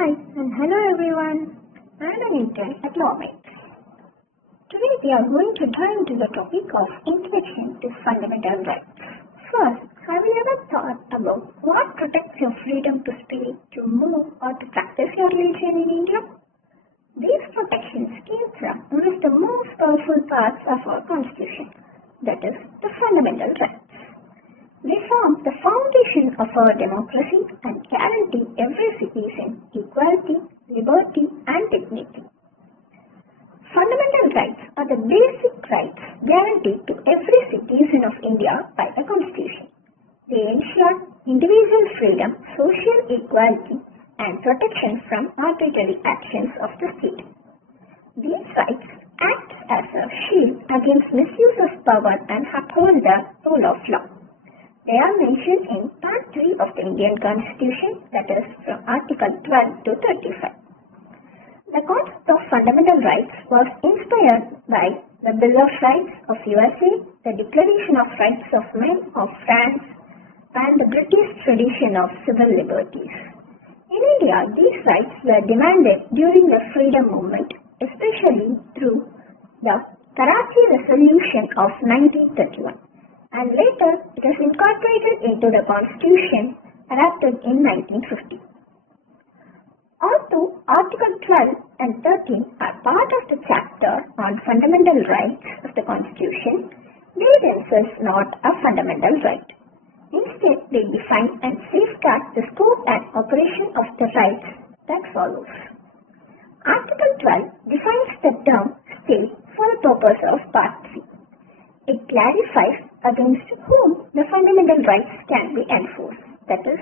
Hi and hello everyone. I am an intern at lawminds. Today we are going to dive into the topic of introduction to fundamental rights. First, have you ever thought about what protects your freedom to speak, to move or to practice your religion in India? These protections came from one of the most powerful parts of our constitution, that is, the fundamental rights. They form the foundation of our democracy and guarantee every citizen equality, liberty and dignity. Fundamental rights are the basic rights guaranteed to every citizen of India by the Constitution. They ensure individual freedom, social equality and protection from arbitrary actions of the state. These rights act as a shield against misuse of power and uphold the rule of law. They are mentioned in Part 3 of the Indian Constitution, that is from Article 12 to 35. The concept of fundamental rights was inspired by the Bill of Rights of USA, the Declaration of Rights of Men of France, and the British tradition of civil liberties. In India, these rights were demanded during the freedom movement, especially through the Karachi Resolution of 1931. And later it was incorporated into the Constitution adopted in 1950. Although Article 12 and 13 are part of the chapter on fundamental rights of the Constitution, they themselves not a fundamental right. Instead, they define and safeguard the scope and operation of the rights that follows. Article 12 defines the term state for the purpose of Part 3. It clarifies against whom the fundamental rights can be enforced, that is,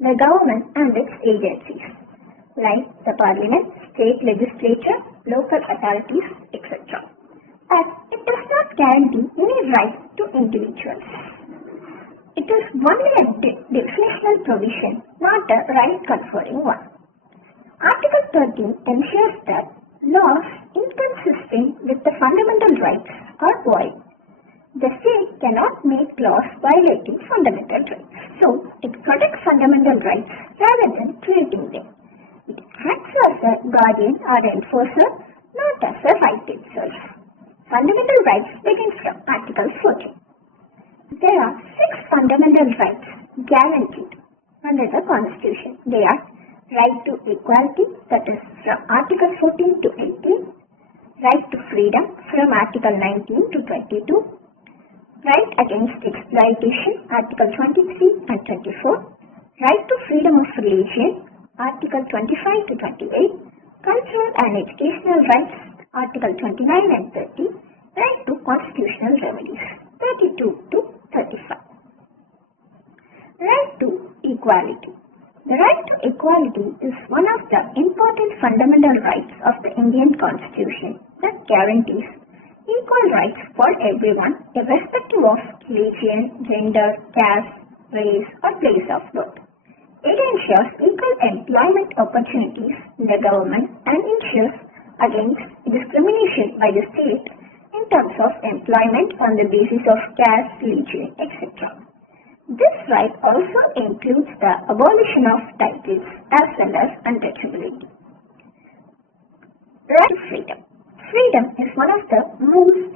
the government and its agencies, like the parliament, state legislature, local authorities, etc. But it does not guarantee any right to individuals. It is only a definitional provision, not a right conferring one. Article 13 ensures that laws inconsistent with the fundamental rights are void. The state cannot make laws violating fundamental rights, so it protects fundamental rights rather than creating them. It acts as a guardian or enforcer, not as a right itself. Fundamental rights begin from Article 14. There are 6 fundamental rights guaranteed under the Constitution. They are right to equality, that is from Article 14 to 18, right to freedom from Article 19 to 22, right against exploitation, Article 23 and 24, right to freedom of religion, Article 25 to 28, cultural and educational rights, Article 29 and 30, right to constitutional remedies, 32 to 35. Right to equality. The right to equality is one of the important fundamental rights of the Indian Constitution that guarantees equal rights for everyone, irrespective of religion, gender, caste, race, or place of birth. It ensures equal employment opportunities in the government and ensures against discrimination by the state in terms of employment on the basis of caste, religion, etc. This right also includes the abolition of titles as well as untouchability. Right to freedom. Freedom is one of the most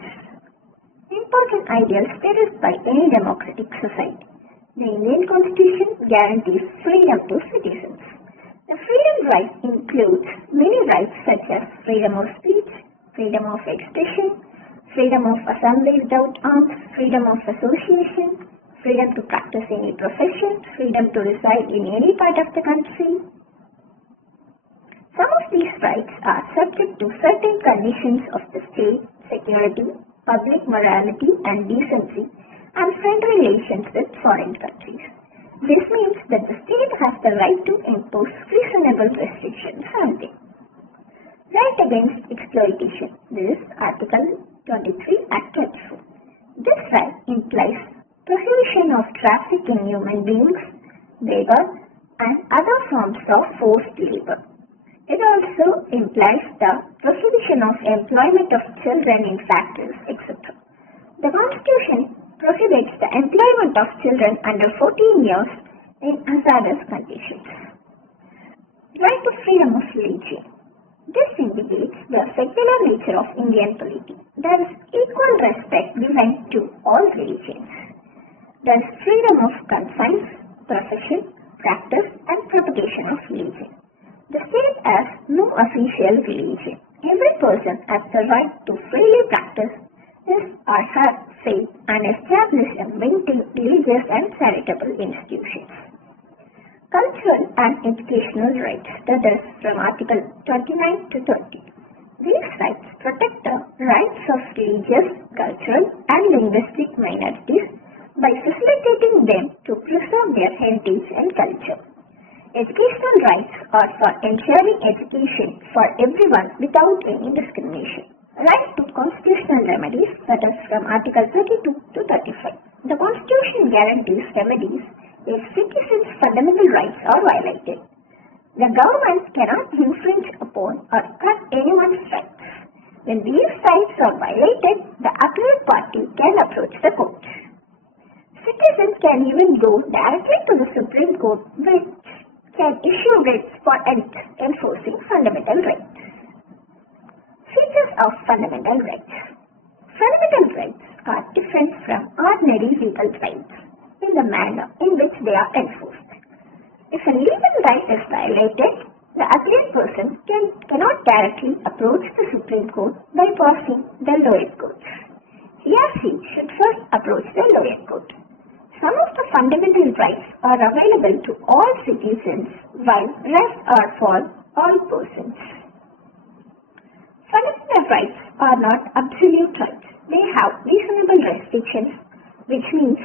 important ideals cherished by any democratic society. The Indian Constitution guarantees freedom to citizens. The freedom right includes many rights such as freedom of speech, freedom of expression, freedom of assembly without arms, freedom of association, freedom to practice any profession, freedom to reside in any part of the country. Some of these rights are subject to certain conditions of the state, security, public morality and decency, and friend relations with foreign countries. This means that the state has the right to impose reasonable restrictions on them. Right against exploitation. This is Article 23 Act 24. This right implies prohibition of traffic in human beings, labor, and other forms of forced labor. It also implies the prohibition of employment of children in factories, etc. The Constitution prohibits the employment of children under 14 years in hazardous conditions. Right to freedom of religion. This indicates the secular nature of Indian polity. There is equal respect given to all religions. There is freedom of conscience, profession, practice and propagation of religion. The state has no official religion. Every person has the right to freely practice his or her faith and establish and maintain religious and charitable institutions. Cultural and educational rights, that is from Article 29 to 30. These rights protect the rights of religious, cultural and linguistic minorities by facilitating them to preserve their heritage and culture. Educational rights are for ensuring education for everyone without any discrimination. Right to constitutional remedies, that is from Article 32 to 35. The Constitution guarantees remedies if citizens' fundamental rights are violated. The government cannot infringe upon or cut anyone's rights. When these rights are violated, the appellate party can approach the court. Citizens can even go directly to the Supreme Court, which can issue writs for enforcing fundamental rights. Features of fundamental rights. Fundamental rights are different from ordinary legal rights in the manner in which they are enforced. If a legal right is violated, the appellate person cannot directly approach the Supreme Court by passing the lower courts. He or she should first approach the lower court. Some of the fundamental rights are available to all citizens, while rest are for all persons. Fundamental rights are not absolute rights. They have reasonable restrictions, which means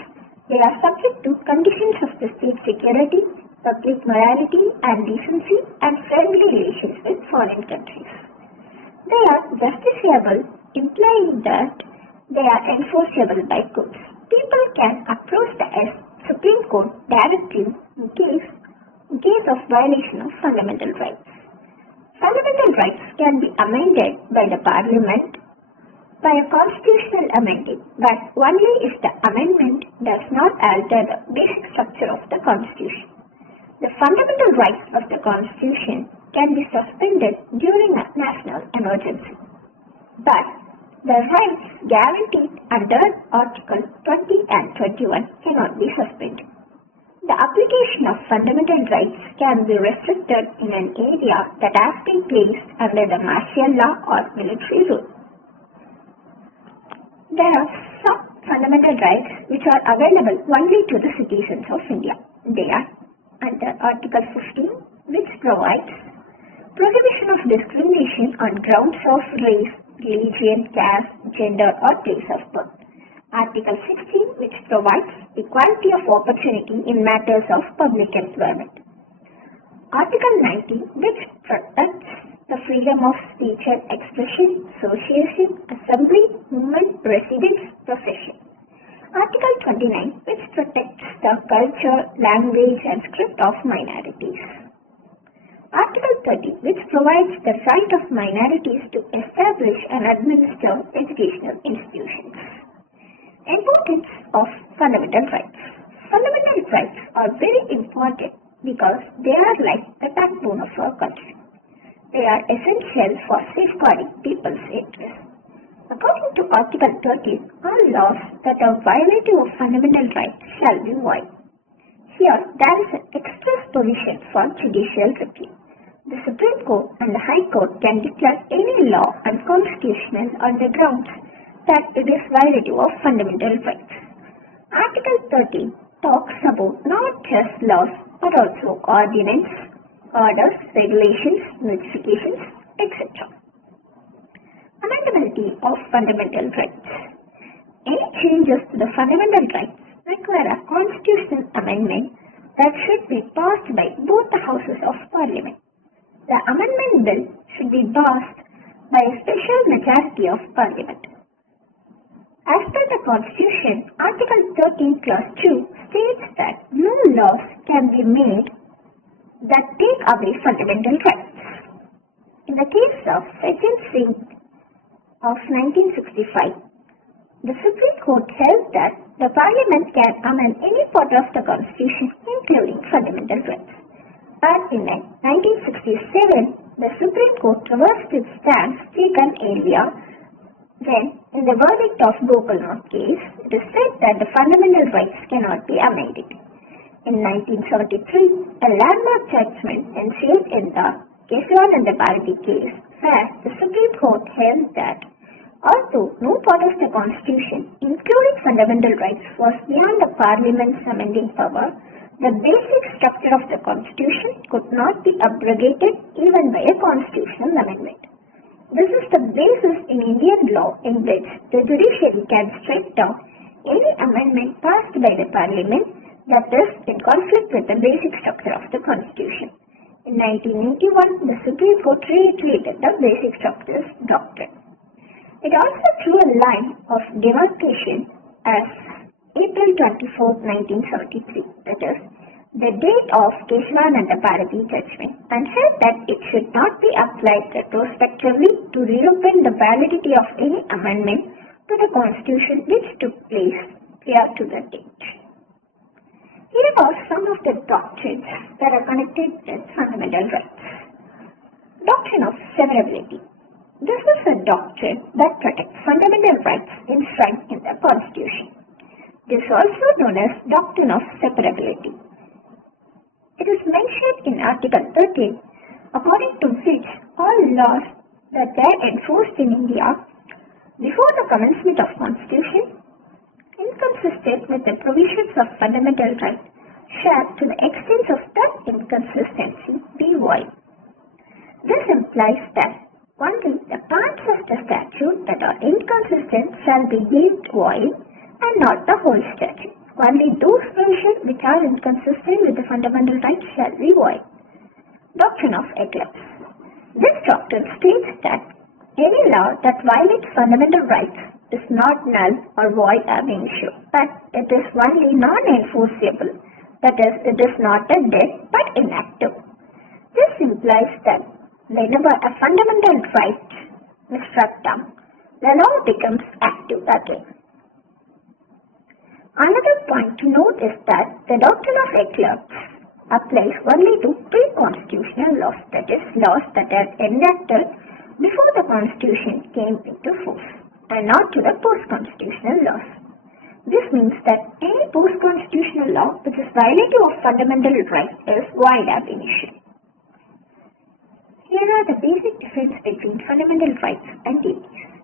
they are subject to conditions of the state security, public morality and decency, and friendly relations with foreign countries. They are justiciable, implying that they are enforceable by courts. People can approach the Supreme Court directly in case of violation of fundamental rights. Fundamental rights can be amended by the Parliament by a constitutional amendment, but only if the amendment does not alter the basic structure of the Constitution. The fundamental rights of the Constitution can be suspended during a national emergency, but the rights guaranteed under Article 20 and 21 cannot be suspended. The application of fundamental rights can be restricted in an area that has been placed under the martial law or military rule. There are some fundamental rights which are available only to the citizens of India. They are under Article 15, which provides prohibition of discrimination on grounds of race, religion, caste, gender or place of birth. Article 16, which provides equality of opportunity in matters of public employment. Article 19, which protects the freedom of speech and expression, association, assembly, movement, residence, profession. Article 29, which protects the culture, language and script of minorities. Article 30, which provides the right of minorities to establish and administer educational institutions. Importance of fundamental rights. Fundamental rights are very important because they are like the backbone of our country. They are essential for safeguarding people's interests. According to Article 13, all laws that are violative of fundamental rights shall be void. Here, there is an express provision for judicial review. The Supreme Court and the High Court can declare any law unconstitutional on the grounds that it is violative of fundamental rights. Article 13 talks about not just laws but also ordinances, orders, regulations, notifications, etc. Amendability of fundamental rights. Any changes to the fundamental rights require a constitutional amendment that should be passed by both the houses of Parliament. The amendment bill should be passed by a special majority of Parliament. As per the Constitution, Article 13 Clause 2 states that no laws can be made that take away fundamental rights. In the case of Section Singh of 1965, the Supreme Court held that the Parliament can amend any part of the Constitution, including fundamental rights. But in 1966, 1967, the Supreme Court reversed its stance taken earlier when, in the verdict of Gokul case, it is said that the fundamental rights cannot be amended. In 1973, a landmark judgment ensued in the Keshavananda Bharati case, where the Supreme Court held that although no part of the Constitution, including fundamental rights, was beyond the Parliament's amending power, the basic structure of the Constitution could not be abrogated even by a constitutional amendment. This is the basis in Indian law in which the judiciary can strike down any amendment passed by the Parliament that is in conflict with the basic structure of the Constitution. In 1981, the Supreme Court reiterated the basic structures doctrine. It also drew a line of demarcation as April 24, 1973, that is, the date of Keshavananda Bharati judgment, and held that it should not be applied retrospectively to reopen the validity of any amendment to the Constitution which took place prior to the date. Here are some of the doctrines that are connected with fundamental rights. Doctrine of severability. This is a doctrine that protects fundamental rights enshrined in the Constitution. It is also known as doctrine of separability. It is mentioned in Article 13, according to which all laws that were enforced in India before the commencement of Constitution, inconsistent with the provisions of fundamental rights, shall, to the extent of that inconsistency, be void. This implies that only the parts of the statute that are inconsistent shall be deemed void and not the whole statute. Only those provisions which are inconsistent with the fundamental rights shall be void. Doctrine of eclipse. This doctrine states that any law that violates fundamental rights is not null or void ab initio, but it is only non-enforceable, that is, it is not a dead but inactive. This implies that whenever a fundamental right is struck down, the law becomes active again. Another point to note is that the doctrine of eclipse applies only to pre-constitutional laws, that is, laws that are enacted before the Constitution came into force, and not to the post-constitutional laws. This means that any post-constitutional law which is violative of fundamental rights is void ab initio. Here are the basic differences between fundamental rights and duties.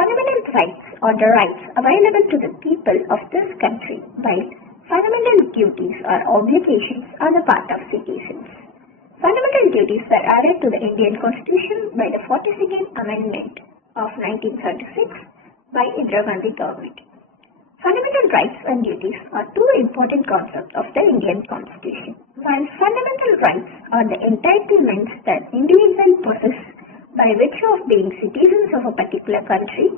Fundamental rights are the rights available to the people of this country, while fundamental duties or obligations are the part of citizens. Fundamental duties were added to the Indian Constitution by the 42nd Amendment of 1936 by Indira Gandhi government. Fundamental rights and duties are two important concepts of the Indian Constitution. While fundamental rights are the entitlements that individuals possess by virtue of being citizens of a particular country,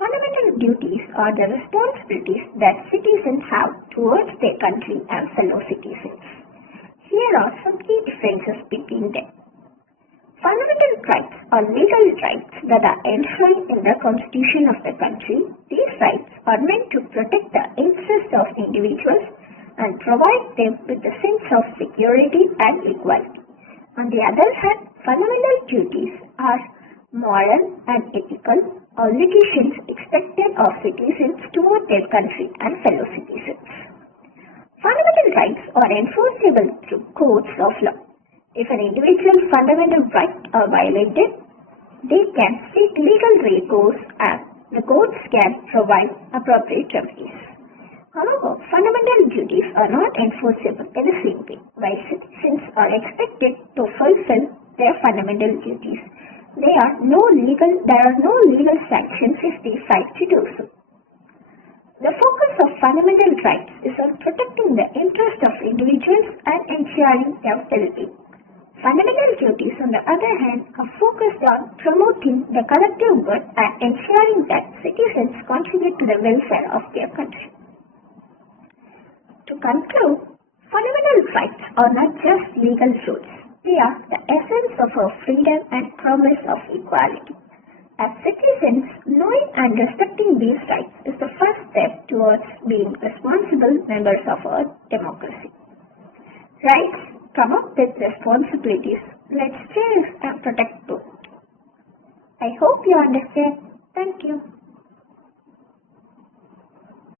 fundamental duties are the responsibilities that citizens have towards their country and fellow citizens. Here are some key differences between them. Fundamental rights are legal rights that are enshrined in the Constitution of the country. These rights are meant to protect the interests of individuals and provide them with a sense of security and equality. On the other hand, fundamental duties are moral and ethical obligations expected of citizens toward their country and fellow citizens. Fundamental rights are enforceable through courts of law. If an individual's fundamental rights are violated, they can seek legal recourse and the courts can provide appropriate remedies. However, fundamental duties are not enforceable in the same way. While citizens are expected to fulfill their fundamental duties, there are no legal sanctions if they fail to do so. The focus of fundamental rights is on protecting the interests of individuals and ensuring their well-being. Fundamental duties, on the other hand, are focused on promoting the collective good and ensuring that citizens contribute to the welfare of their country. To conclude, fundamental rights are not just legal rules. They are the essence of our freedom and promise of equality. As citizens, knowing and respecting these rights is the first step towards being responsible members of our democracy. Rights come up with responsibilities. Let's protect too. I hope you understand. Thank you.